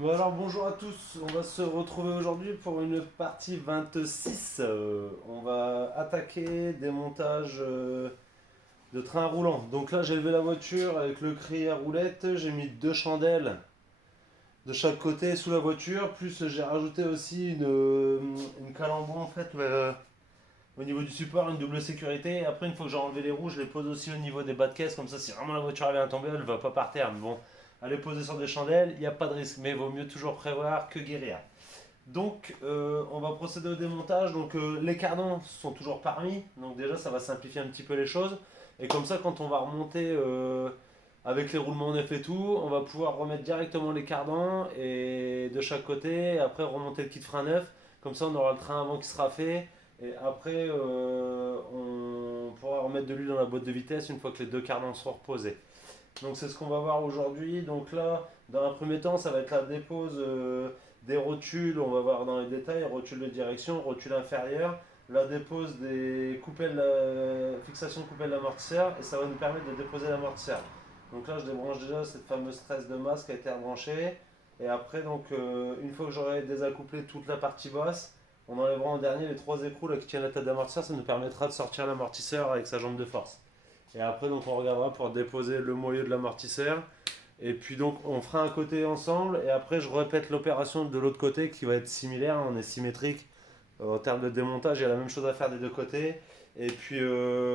Bon alors bonjour à tous, on va se retrouver aujourd'hui pour une partie 26. On va attaquer des montages de train roulant. Donc là j'ai levé la voiture avec le cri à roulette, j'ai mis deux chandelles de chaque côté sous la voiture, plus j'ai rajouté aussi une calembour en fait au niveau du support, une double sécurité. Et après une fois que j'ai enlevé les roues, je les pose aussi au niveau des bas de caisse, comme ça si vraiment la voiture vient à tomber, elle ne va pas par terre. Mais bon, à les poser sur des chandelles, il n'y a pas de risque, mais il vaut mieux toujours prévoir que guérir. Donc, on va procéder au démontage. Donc, les cardans sont toujours parmi. Donc, déjà, ça va simplifier un petit peu les choses. Et comme ça, quand on va remonter avec les roulements neufs et tout, on va pouvoir remettre directement les cardans et de chaque côté. Et après, remonter le kit frein neuf. Comme ça, on aura le train avant qui sera fait. Et après, on pourra remettre de l'huile dans la boîte de vitesse une fois que les deux cardans seront reposés. Donc c'est ce qu'on va voir aujourd'hui. Donc là, dans un premier temps, ça va être la dépose des rotules. On va voir dans les détails, rotules de direction, rotules inférieures, la dépose des coupelles, fixation de coupelle d'amortisseur, et ça va nous permettre de déposer l'amortisseur. Donc là, je débranche déjà cette fameuse tresse de masse qui a été rebranchée. Et après, donc, une fois que j'aurai désaccouplé toute la partie basse, on enlèvera en dernier les trois écrous là, qui tiennent la tête d'amortisseur. Ça nous permettra de sortir l'amortisseur avec sa jambe de force. Et après, donc, on regardera pour déposer le moyeu de l'amortisseur. Et puis, donc, on fera un côté ensemble. Et après, je répète l'opération de l'autre côté qui va être similaire. On est symétrique en termes de démontage. Il y a la même chose à faire des deux côtés. Et puis,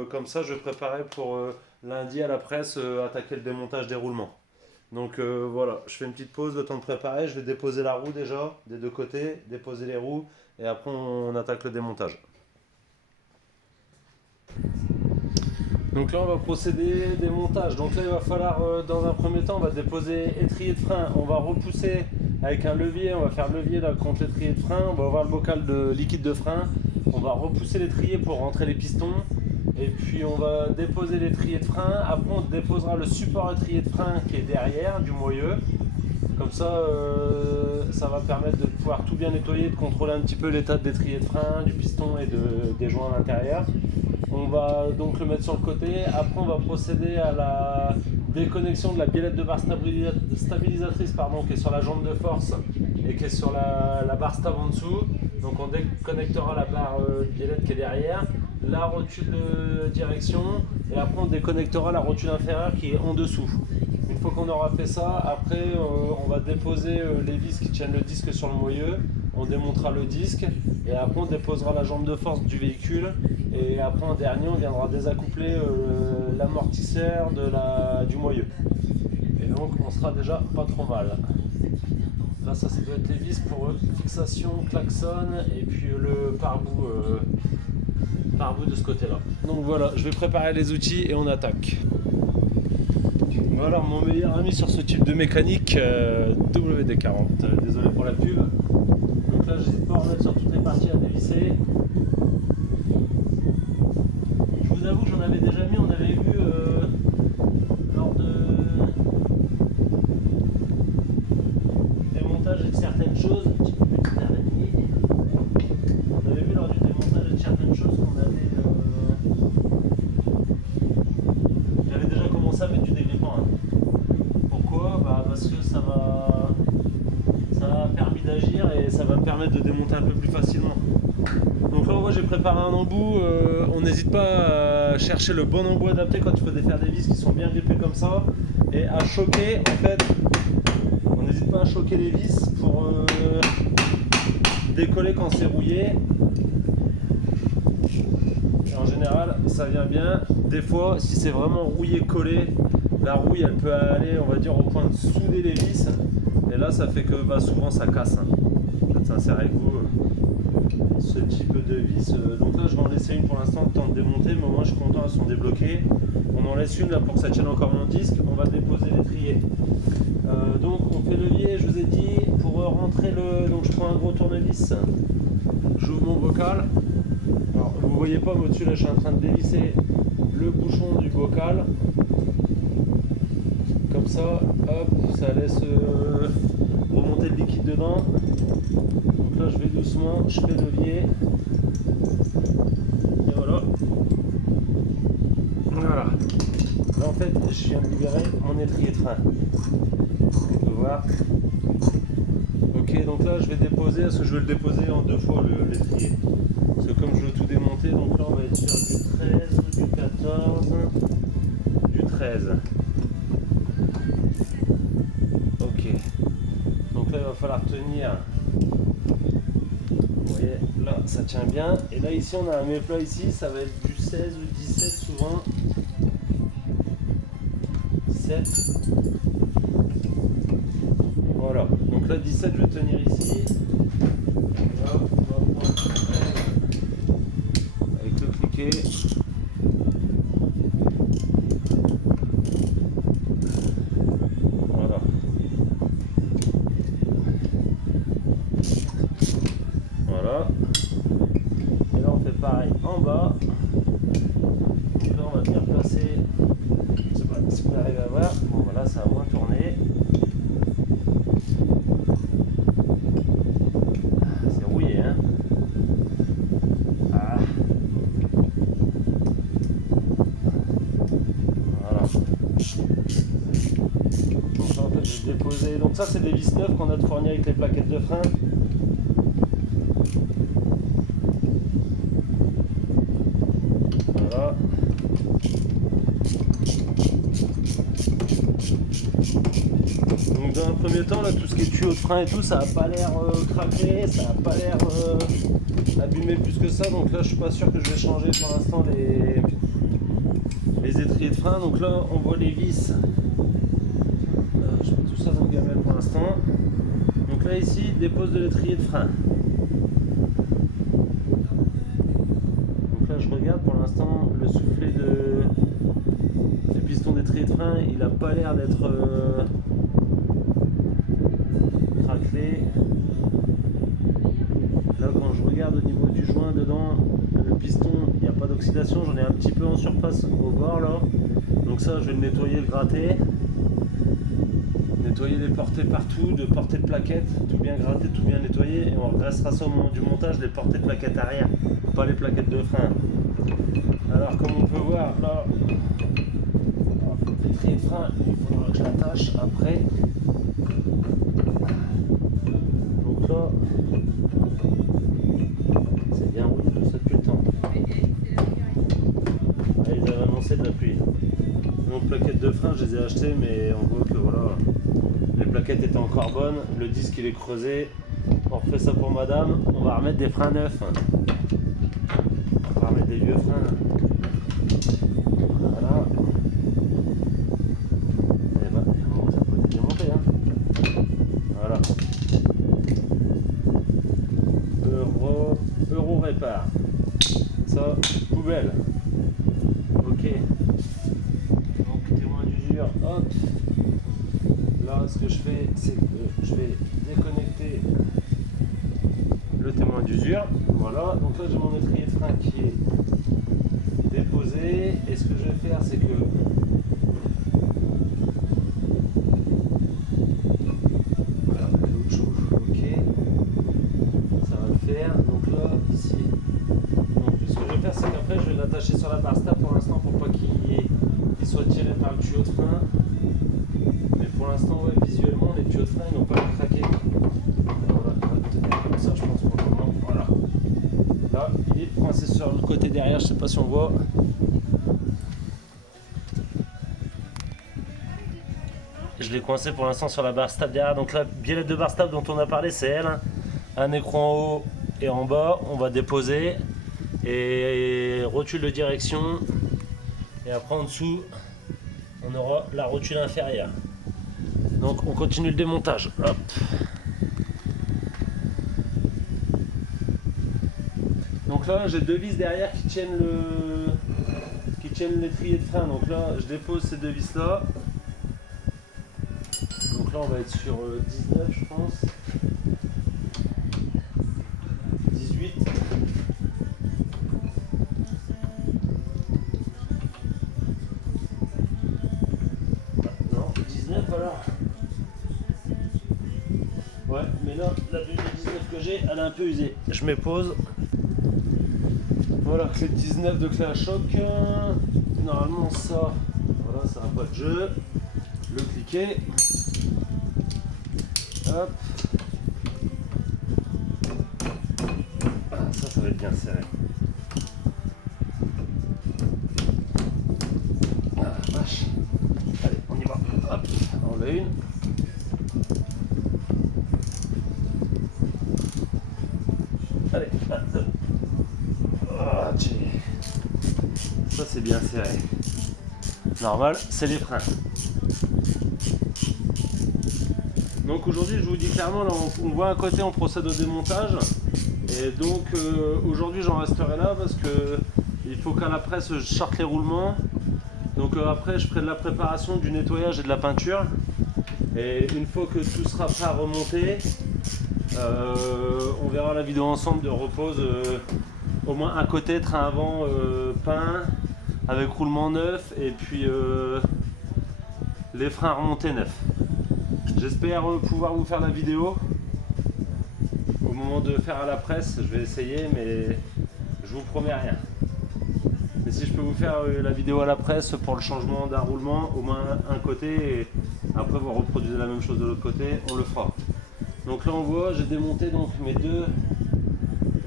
comme ça, je vais préparer pour lundi à la presse attaquer le démontage des roulements. Donc voilà, je fais une petite pause, le temps de préparer. Je vais déposer la roue déjà des deux côtés, déposer les roues. Et après, on attaque le démontage. Donc là, on va procéder des montages. Donc là, il va falloir, dans un premier temps, on va déposer étrier de frein. On va repousser avec un levier. On va faire levier là contre l'étrier de frein. On va avoir le bocal de liquide de frein. On va repousser l'étrier pour rentrer les pistons. Et puis, on va déposer l'étrier de frein. Après, on déposera le support étrier de frein qui est derrière, du moyeu. Comme ça, ça va permettre de pouvoir tout bien nettoyer, de contrôler un petit peu l'état de l'étrier de frein, du piston et des joints à l'intérieur. On va donc le mettre sur le côté. Après, on va procéder à la déconnexion de la biellette de barre stabilisatrice qui est sur la jambe de force et qui est sur la barre stab en dessous. Donc, on déconnectera la barre biellette qui est derrière, la rotule de direction, et après, on déconnectera la rotule inférieure qui est en dessous. Une fois qu'on aura fait ça, après, on va déposer les vis qui tiennent le disque sur le moyeu. On démontera le disque et après on déposera la jambe de force du véhicule, et après en dernier on viendra désaccoupler l'amortisseur du moyeu, et donc on sera déjà pas trop mal. Là ça doit être les vis pour fixation, klaxon, et puis le pare-bout de ce côté là. Donc voilà, je vais préparer les outils et on attaque. Voilà mon meilleur ami sur ce type de mécanique, WD-40. Désolé pour la pub. Donc là, j'hésite pas à remettre sur toutes les parties à dévisser. Je vous avoue, j'en avais déjà mis, on avait vu lors du démontage de certaines choses. Petite araignée. On avait vu lors du démontage de certaines choses qu'on avait. J'avais déjà commencé à mettre du dégrippant. Pourquoi? Parce que ça m'a permis d'agir et ça va me permettre de démonter un peu plus facilement. Donc là, moi j'ai préparé un embout. On n'hésite pas à chercher le bon embout adapté quand il faut défaire des vis qui sont bien grippées comme ça, et à choquer en fait. On n'hésite pas à choquer les vis pour décoller quand c'est rouillé. Et en général, ça vient bien. Des fois, si c'est vraiment rouillé collé, la rouille elle peut aller, on va dire, au point de souder les vis. Et là, ça fait que souvent ça casse. Peut-être sincère avec vous. Ce type de vis. Donc là, je vais en laisser une pour l'instant, le temps de démonter, mais au moins je suis content, elles sont débloquées. On en laisse une là pour que ça tienne encore mon disque. On va déposer l'étrier. Donc on fait levier, je vous ai dit, pour rentrer donc je prends un gros tournevis, j'ouvre mon bocal. Alors vous voyez pas, mais au-dessus là, je suis en train de dévisser le bouchon du bocal. Comme ça, hop, ça laisse remonter le liquide dedans. Donc là, je vais doucement, je fais levier. Et voilà. Voilà. Là, en fait, je viens de libérer mon étrier de frein. On peut voir. donc là je vais déposer, parce que je vais le déposer en 2 fois l'étrier. Parce que comme je veux tout démonter, donc là on va être sur du 13, du 14, du 13. Ok. Donc là il va falloir tenir. Vous voyez, là ça tient bien. Et là ici on a un méplat ici, ça va être du 16 ou 17 souvent. 17. Voilà, donc là 17 je vais tenir ici. Là, on va prendre avec le cliquet. Voilà. Voilà. Et là on fait pareil en bas. Donc là on va bien placer. Je sais pas si vous arrivez à voir. Bon voilà, ça a moins tourné. C'est rouillé hein. Ah. Voilà. Donc là en fait je vais déposer. Donc ça c'est des vis neuves qu'on a de fournir avec les plaquettes de frein. Voilà. Donc dans un premier temps, là, tout ce qui est tuyau de frein et tout, ça n'a pas l'air craqué, ça n'a pas l'air abîmé plus que ça. Donc là, je suis pas sûr que je vais changer pour l'instant les étriers de frein. Donc là, on voit les vis. Je mets tout ça dans le gamelle pour l'instant. Donc là, ici, dépose de l'étrier de frein. Donc là, je regarde pour l'instant le soufflet du piston d'étrier de frein, il n'a pas l'air d'être craquelé. Là quand je regarde au niveau du joint dedans, le piston, il n'y a pas d'oxydation, j'en ai un petit peu en surface au bord là. Donc ça je vais le nettoyer, le gratter. Nettoyer les portées partout, de portées de plaquettes, tout bien gratter, tout bien nettoyer. Et on redressera ça au moment du montage, les portées de plaquettes arrière, pas les plaquettes de frein. Alors comme on peut voir là, l'étrier de frein, il faudra que je l'attache après. Donc là, c'est bien rouillé tout ça depuis le temps. Ah, ils avaient annoncé de la pluie. Donc plaquettes de frein, je les ai achetées, mais on voit que voilà, les plaquettes étaient encore bonnes, le disque il est creusé. On refait ça pour madame, on va remettre des freins neufs. On va remettre des vieux freins. Voilà. Et bah, ça peut être démonté hein. Voilà. Euro répare. Ça, poubelle. Ok. Donc témoin d'usure, hop. Là ce que je fais, c'est que je vais déconnecter le témoin d'usure. Voilà, donc là j'ai mon étrier de frein qui est déposé. Et ce que je vais faire, c'est que voilà, l'eau chauffe, ok. Ça va le faire. Donc là, ici. Donc ce que je vais faire, c'est qu'après je vais l'attacher sur la barre stable pour l'instant pour pas qu'il soit tiré par le tuyau de frein. Mais pour l'instant, ouais, visuellement, les tuyaux de frein n'ont pas craqué. Voilà, on va tenir comme ça, je pense, pour le moment. Voilà. Là, il est coincé sur le côté derrière, je sais pas si on voit. Je l'ai coincé pour l'instant sur la barre stable derrière. Donc la biellette de barre stable dont on a parlé, c'est elle. Un écran en haut et en bas. On va déposer. Et rotule de direction. Et après en dessous, on aura la rotule inférieure. Donc on continue le démontage. Hop. Donc là j'ai deux vis derrière qui tiennent l'étrier de frein. Donc là je dépose ces deux vis là. Donc là on va être sur 19 je pense. 18. Non, 19 alors. Ouais, mais là, la bulle de 19 que j'ai, elle est un peu usée. Je mets pause. Voilà, clé de 19 de clé à choc. Normalement, ça, voilà, ça n'a pas de jeu. Le cliquet. Hop. bien serré. Ah la vache. Allez, on y va. Hop, on enlève une. Allez, ah, ça c'est bien serré. Normal, c'est les freins. Donc aujourd'hui, je vous dis clairement, là, on voit à côté, on procède au démontage. Et donc aujourd'hui, j'en resterai là parce que il faut qu'à la presse, je sorte les roulements. Donc après, je ferai de la préparation, du nettoyage et de la peinture. Et une fois que tout sera prêt à remonter, on verra la vidéo ensemble de repose. Au moins un côté, train avant peint avec roulement neuf et puis les freins remontés neufs. J'espère pouvoir vous faire la vidéo au moment de faire à la presse. Je vais essayer, mais je vous promets rien. Mais si je peux vous faire la vidéo à la presse pour le changement d'un roulement, au moins un côté, et après vous reproduisez la même chose de l'autre côté, on le fera. Donc là on voit, j'ai démonté donc mes deux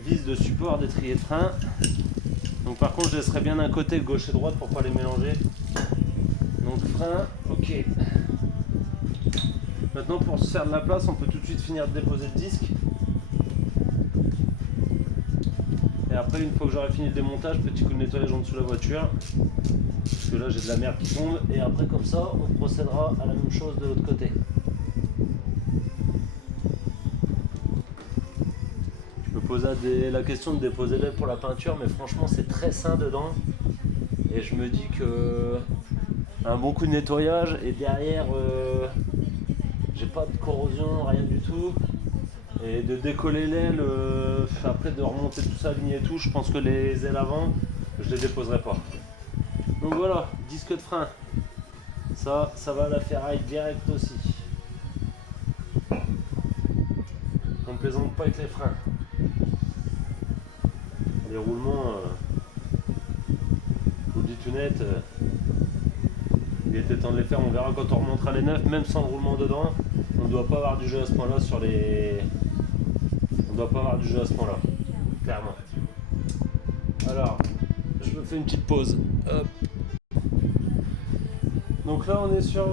vis de support d'étrier de frein. Donc par contre je laisserai bien d'un côté gauche et droite pour ne pas les mélanger. Donc frein, ok. Maintenant pour se faire de la place, on peut tout de suite finir de déposer le disque. Et après, une fois que j'aurai fini le démontage, petit coup de nettoyage en dessous de la voiture. Parce que là j'ai de la merde qui tombe. Et après comme ça, on procédera à la même chose de l'autre côté. Je me posais la question de déposer l'aile pour la peinture, mais franchement c'est très sain dedans. Et je me dis que un bon coup de nettoyage et derrière j'ai pas de corrosion, rien du tout. Et de décoller l'aile, après de remonter tout ça, aligner et tout, je pense que les ailes avant, je les déposerai pas. Donc voilà, disque de frein. Ça va à la ferraille direct aussi. On ne plaisante pas avec les freins. Les roulements, je vous le dis tout net, il était temps de les faire. On verra quand on remontera les neufs, même sans le roulement dedans. On ne doit pas avoir du jeu à ce point-là sur les... On ne doit pas avoir du jeu à ce point-là, clairement. Alors, je me fais une petite pause. Hop. Donc là, on est sur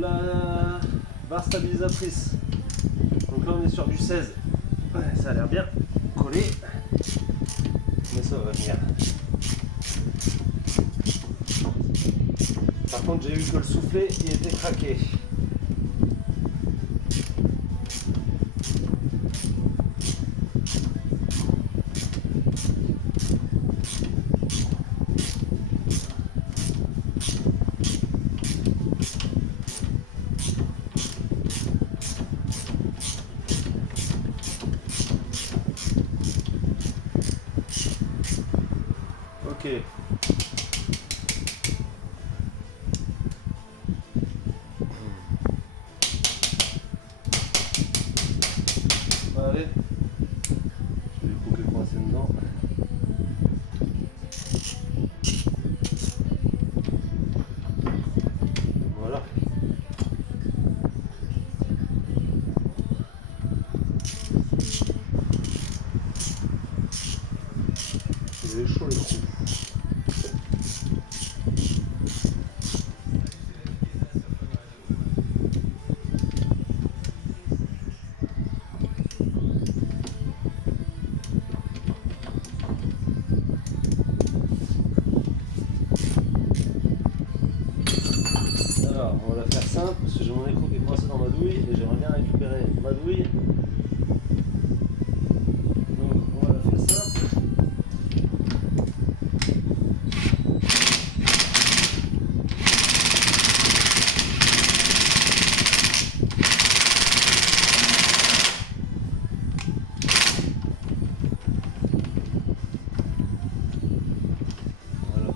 la barre stabilisatrice. Donc là, on est sur du 16. Ouais, ça a l'air bien collé. Mais ça va venir. Par contre, j'ai vu que le soufflet, il était craqué. Ok. Allez. Je vais couper coincé dedans. Voilà. Il est chaud les trous. Alors, on va la faire simple parce que j'ai mon écrou qui est coincé dans ma douille et j'aimerais bien récupérer ma douille. Donc, on va la faire simple. Voilà.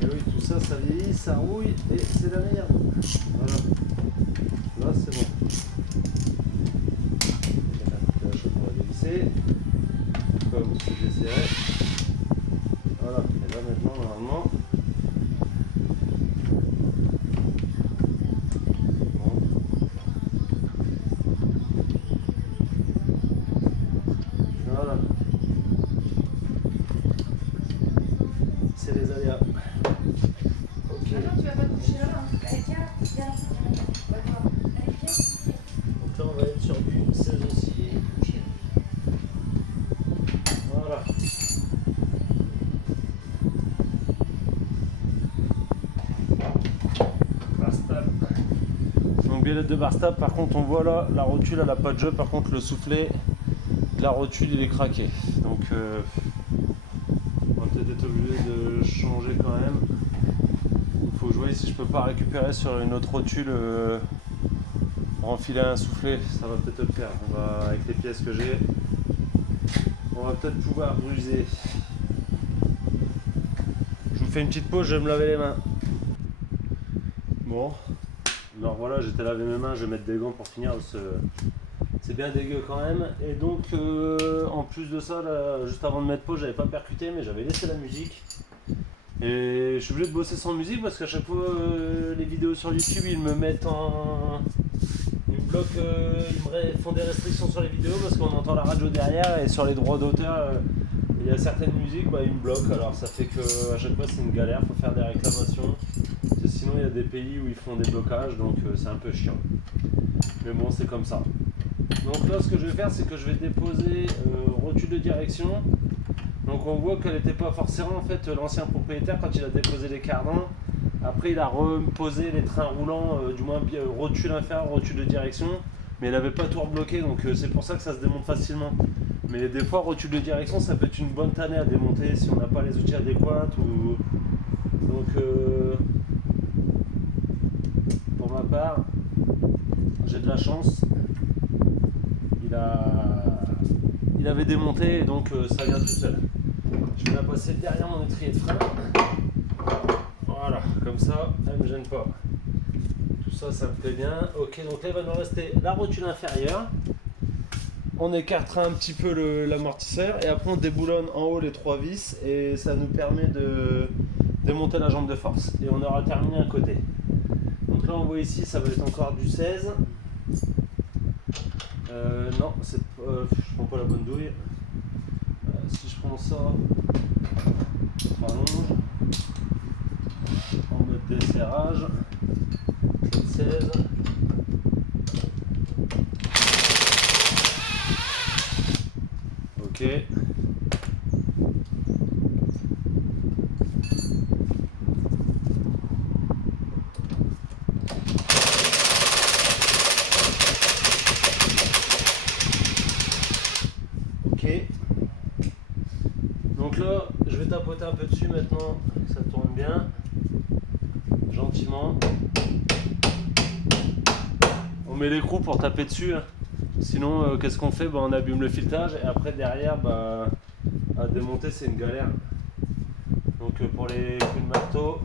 Et oui, tout ça, ça vieillit, ça rouille et c'est la merde. Voilà. Là, c'est bon. La chose qu'on va dévisser. Comme c'est desserré. Voilà. Et là, maintenant, normalement. Bon. Léa. Ok. Non, tu vas pas te coucher là-bas. Allez, viens, viens. On va voir. Allez, viens. Donc là, on va être sur du 16 aussi. Voilà. Barstable. Donc biellette de Barstable, par contre on voit là, la rotule elle a pas de jeu, par contre le soufflet, la rotule il est craqué. Donc on va peut-être être obligé de changer quand même. Il faut que je voie si je peux pas récupérer sur une autre rotule, enfiler un soufflet, ça va peut-être le faire. On va, avec les pièces que j'ai, on va peut-être pouvoir ruser. Je vous fais une petite pause, je vais me laver les mains. Bon, alors voilà, j'étais lavé mes mains, je vais mettre des gants pour finir, c'est bien dégueu quand même. Et donc, en plus de ça, là, juste avant de mettre pause, j'avais pas percuté, mais j'avais laissé la musique. Et je suis obligé de bosser sans musique parce qu'à chaque fois, les vidéos sur YouTube, ils me mettent en... Ils me bloquent, font des restrictions sur les vidéos parce qu'on entend la radio derrière et sur les droits d'auteur, il y a certaines musiques, bah, ils me bloquent. Alors ça fait que à chaque fois c'est une galère, faut faire des réclamations. Sinon il y a des pays où ils font des blocages, donc c'est un peu chiant. Mais bon, c'est comme ça. Donc là, ce que je vais faire, c'est que je vais déposer rotule de direction. Donc on voit qu'elle n'était pas forcément, en fait, l'ancien propriétaire, quand il a déposé les cardans, après il a reposé les trains roulants, du moins rotule inférieure, rotule de direction, mais il n'avait pas tout rebloqué, donc c'est pour ça que ça se démonte facilement. Mais des fois, rotule de direction, ça peut être une bonne tannée à démonter si on n'a pas les outils adéquats. Donc pour ma part, j'ai de la chance. Il avait démonté et donc ça vient tout seul. Je vais la passer derrière mon étrier de frein. Voilà, comme ça, elle ne me gêne pas. Tout ça, ça me plaît bien. Ok, donc là, il va nous rester la rotule inférieure. On écartera un petit peu l'amortisseur et après on déboulonne en haut les 3 vis et ça nous permet de démonter la jambe de force. Et on aura terminé un côté. Donc là, on voit ici, ça va être encore du 16. Non, je prends pas la bonne douille. Si je prends ça, je rallonge en mode desserrage. 16. Ok. Donc là, je vais tapoter un peu dessus maintenant, que ça tourne bien, gentiment. On met l'écrou pour taper dessus, hein. Sinon qu'est-ce qu'on fait, on abîme le filetage et après derrière, à démonter c'est une galère. Donc pour les coups de marteau,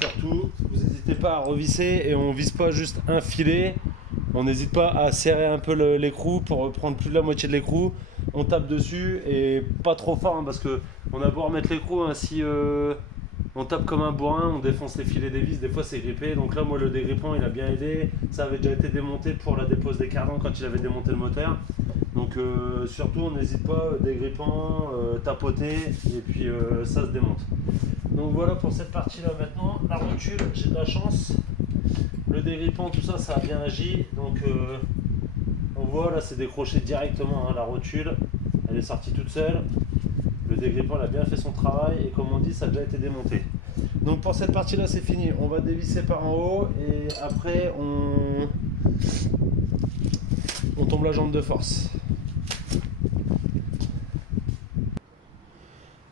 surtout, vous n'hésitez pas à revisser et on vise pas juste un filet. On n'hésite pas à serrer un peu l'écrou pour prendre plus de la moitié de l'écrou. On tape dessus et pas trop fort, hein, parce que on a beau remettre l'écrou, hein, si on tape comme un bourrin, on défonce les filets des vis, des fois c'est grippé. Donc là, moi, le dégrippant il a bien aidé. Ça avait déjà été démonté pour la dépose des cardans quand il avait démonté le moteur. Donc surtout, on n'hésite pas, dégrippant, tapoter et puis ça se démonte. Donc voilà pour cette partie là. Maintenant la rotule, j'ai de la chance, le dégrippant, tout ça, ça a bien agi. Donc on voit là, c'est décroché directement, hein, la rotule elle est sortie toute seule. Le dégrippant elle a bien fait son travail et comme on dit, ça a déjà été démonté. Donc pour cette partie là c'est fini, on va dévisser par en haut et après on tombe la jambe de force.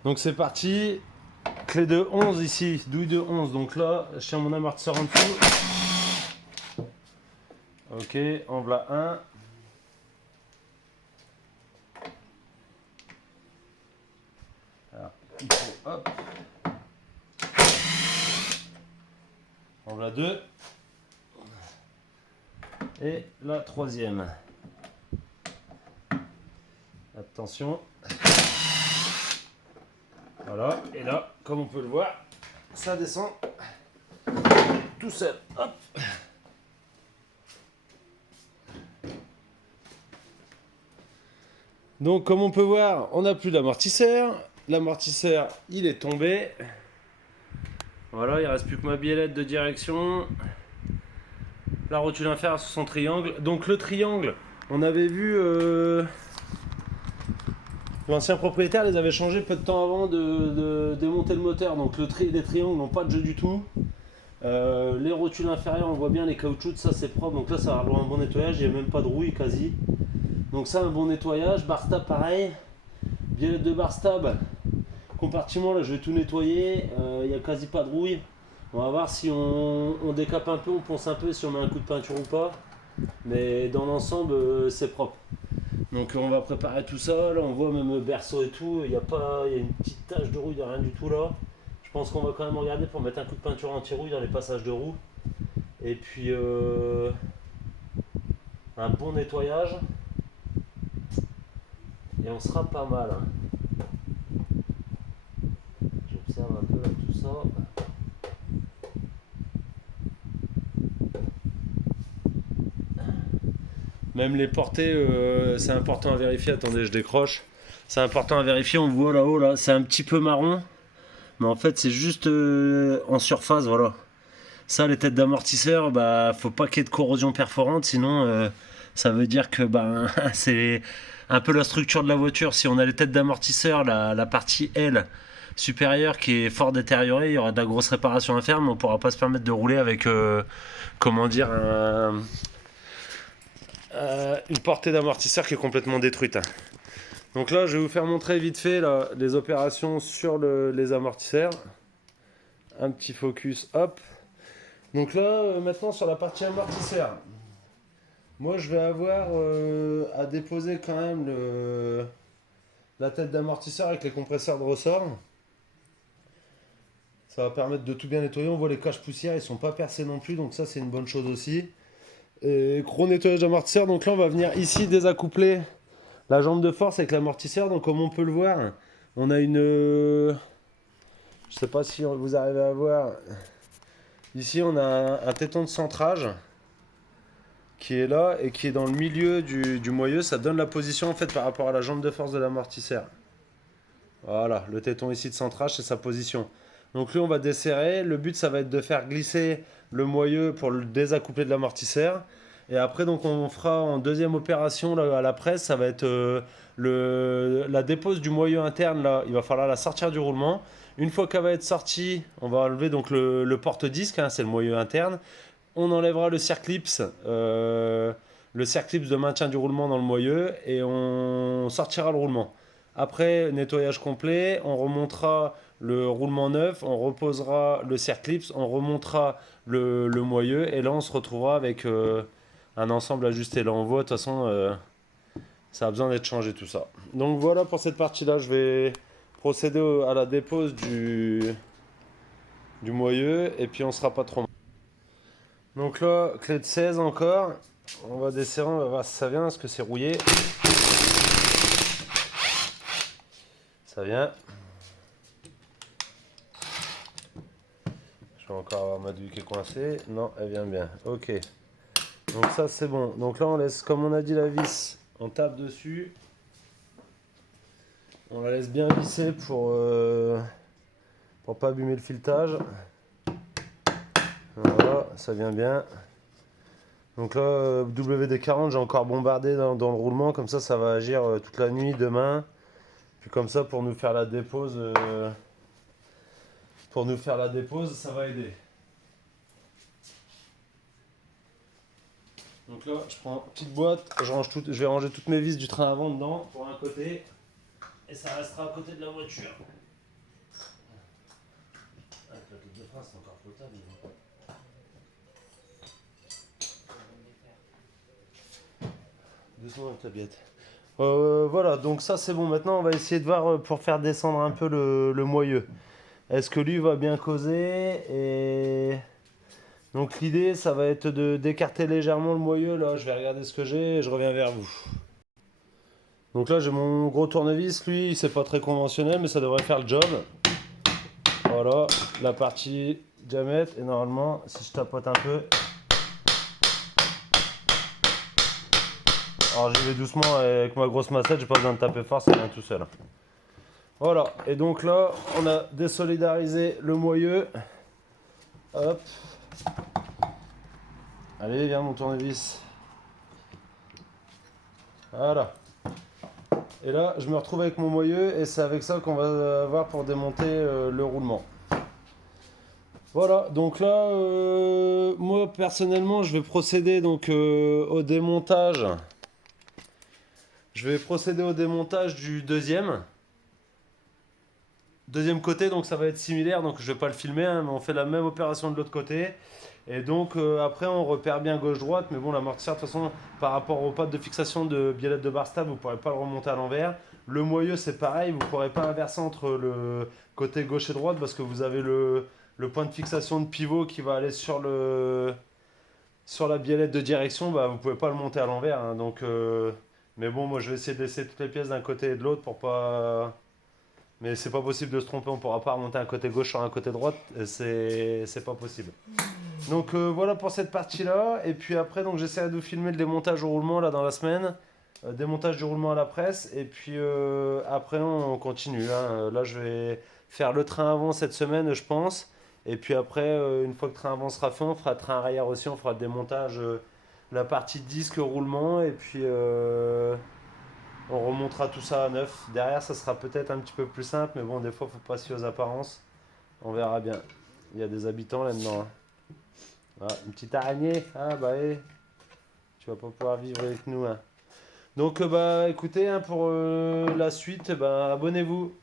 Donc c'est parti. Clé de 11 ici, douille de 11. Donc là, je tiens mon amortisseur en dessous. Ok, en voilà un. Alors, il faut, hop. En voilà deux. Et la troisième. Attention. Voilà, et là, comme on peut le voir, ça descend tout seul. Hop. Donc, comme on peut voir, on n'a plus d'amortisseur. L'amortisseur, il est tombé. Voilà, il reste plus que ma biellette de direction. La rotule inférieure sur son triangle. Donc le triangle, on avait vu... l'ancien propriétaire les avait changés peu de temps avant de démonter le moteur. Donc les triangles n'ont pas de jeu du tout. Les rotules inférieures, on voit bien les caoutchoucs, ça c'est propre. Donc là, ça va avoir un bon nettoyage. Il n'y a même pas de rouille quasi. Donc ça, un bon nettoyage. Bar stab, pareil. Biellette de bar stab. Compartiment, là, je vais tout nettoyer. Il n'y a quasi pas de rouille. On va voir si on décape un peu, on ponce un peu, si on met un coup de peinture ou pas. Mais dans l'ensemble, c'est propre. Donc on va préparer tout ça. Là, on voit même le berceau et tout. Il y a une petite tache de rouille, de rien du tout là. Je pense qu'on va quand même regarder pour mettre un coup de peinture anti-rouille dans les passages de roue. Et puis un bon nettoyage. Et on sera pas mal. J'observe un peu là, tout ça. Même les portées, c'est important à vérifier. Attendez, je décroche. C'est important à vérifier. On voit là-haut, là, c'est un petit peu marron. Mais en fait, c'est juste en surface, voilà. Ça, les têtes d'amortisseur, bah, faut pas qu'il y ait de corrosion perforante. Sinon, ça veut dire que bah, c'est un peu la structure de la voiture. Si on a les têtes d'amortisseur, la partie L supérieure qui est fort détériorée, il y aura de la grosse réparation à faire, mais on pourra pas se permettre de rouler avec, comment dire, une portée d'amortisseur qui est complètement détruite. Donc là, je vais vous faire montrer vite fait là, les opérations sur les amortisseurs. Un petit focus, hop. Donc là, maintenant sur la partie amortisseur, moi je vais avoir à déposer quand même la tête d'amortisseur avec les compresseurs de ressort. Ça va permettre de tout bien nettoyer. On voit les caches poussières, ils sont pas percés non plus, donc ça c'est une bonne chose aussi. Et gros nettoyage d'amortisseur, donc là on va venir ici désaccoupler la jambe de force avec l'amortisseur. Donc comme on peut le voir, on a une... je sais pas si vous arrivez à voir. Ici on a un téton de centrage qui est là et qui est dans le milieu du moyeu. Ça donne la position en fait par rapport à la jambe de force de l'amortisseur. Voilà, le téton ici de centrage c'est sa position. Donc lui on va desserrer. Le but ça va être de faire glisser le moyeu pour le désaccoupler de l'amortisseur. Et après donc on fera en deuxième opération là, à la presse, ça va être la dépose du moyeu interne là. Il va falloir la sortir du roulement. Une fois qu'elle va être sortie, on va enlever donc le porte-disque, hein, c'est le moyeu interne. On enlèvera le circlips, de maintien du roulement dans le moyeu et on sortira le roulement. Après nettoyage complet, on remontera le roulement neuf, on reposera le circlips, on remontera le moyeu et là on se retrouvera avec un ensemble ajusté. Là on voit de toute façon ça a besoin d'être changé tout ça. Donc voilà pour cette partie là, je vais procéder à la dépose du moyeu et puis on sera pas trop mal. Donc là, clé de 16 encore. On va desserrer, on va voir si ça vient, est-ce que c'est rouillé. Ça vient. Je vais encore avoir ma douille qui est coincée. Non, elle vient bien. Ok. Donc ça c'est bon. Donc là on laisse, comme on a dit, la vis. On tape dessus. On la laisse bien visser pour pas abîmer le filetage. Voilà, ça vient bien. Donc là, WD-40, j'ai encore bombardé dans le roulement, comme ça va agir toute la nuit, demain. Puis comme ça, pour nous faire la dépose, ça va aider. Donc là, je prends une petite boîte, je vais ranger toutes mes vis du train avant dedans, pour un côté, et ça restera à côté de la voiture. Avec la tête de frein, c'est encore potable. Doucement avec la biette. Voilà, donc ça c'est bon. Maintenant, on va essayer de voir pour faire descendre un peu le moyeu. Est-ce que lui va bien causer et... Donc l'idée, ça va être d'écarter légèrement le moyeu. Là, je vais regarder ce que j'ai et je reviens vers vous. Donc là, j'ai mon gros tournevis. Lui, c'est pas très conventionnel, mais ça devrait faire le job. Voilà, la partie diamètre. Et normalement, si je tapote un peu... Alors j'y vais doucement avec ma grosse massette, j'ai pas besoin de taper fort, ça vient tout seul. Voilà, et donc là, on a désolidarisé le moyeu. Hop. Allez, viens mon tournevis. Voilà. Et là, je me retrouve avec mon moyeu et c'est avec ça qu'on va avoir pour démonter le roulement. Voilà, donc là, moi personnellement, je vais procéder donc au démontage. Je vais procéder au démontage du deuxième. Deuxième côté, donc ça va être similaire, donc je vais pas le filmer, hein, mais on fait la même opération de l'autre côté. Et donc après on repère bien gauche-droite, mais bon l'amortisseur de toute façon par rapport aux pattes de fixation de biellette de bar stable, vous ne pourrez pas le remonter à l'envers. Le moyeu c'est pareil, vous ne pourrez pas inverser entre le côté gauche et droite parce que vous avez le point de fixation de pivot qui va aller sur la biellette de direction, bah, vous ne pouvez pas le monter à l'envers. Hein, donc, mais bon moi je vais essayer de laisser toutes les pièces d'un côté et de l'autre pour pas... Mais c'est pas possible de se tromper, on pourra pas remonter un côté gauche sur un côté droite, c'est pas possible. Donc voilà pour cette partie-là, et puis après donc j'essaierai de vous filmer le démontage au roulement là dans la semaine, démontage du roulement à la presse, et puis après on continue. Hein. Là je vais faire le train avant cette semaine je pense, et puis après une fois que le train avant sera fait, on fera le train arrière aussi, on fera le démontage, la partie disque roulement, et puis... on remontera tout ça à neuf. Derrière, ça sera peut-être un petit peu plus simple, mais bon, des fois, faut pas se fier aux apparences. On verra bien. Il y a des habitants là-dedans. Hein. Ah, une petite araignée. Ah, bah, tu vas pas pouvoir vivre avec nous. Hein. Donc, bah, écoutez, hein, pour la suite, bah, abonnez-vous.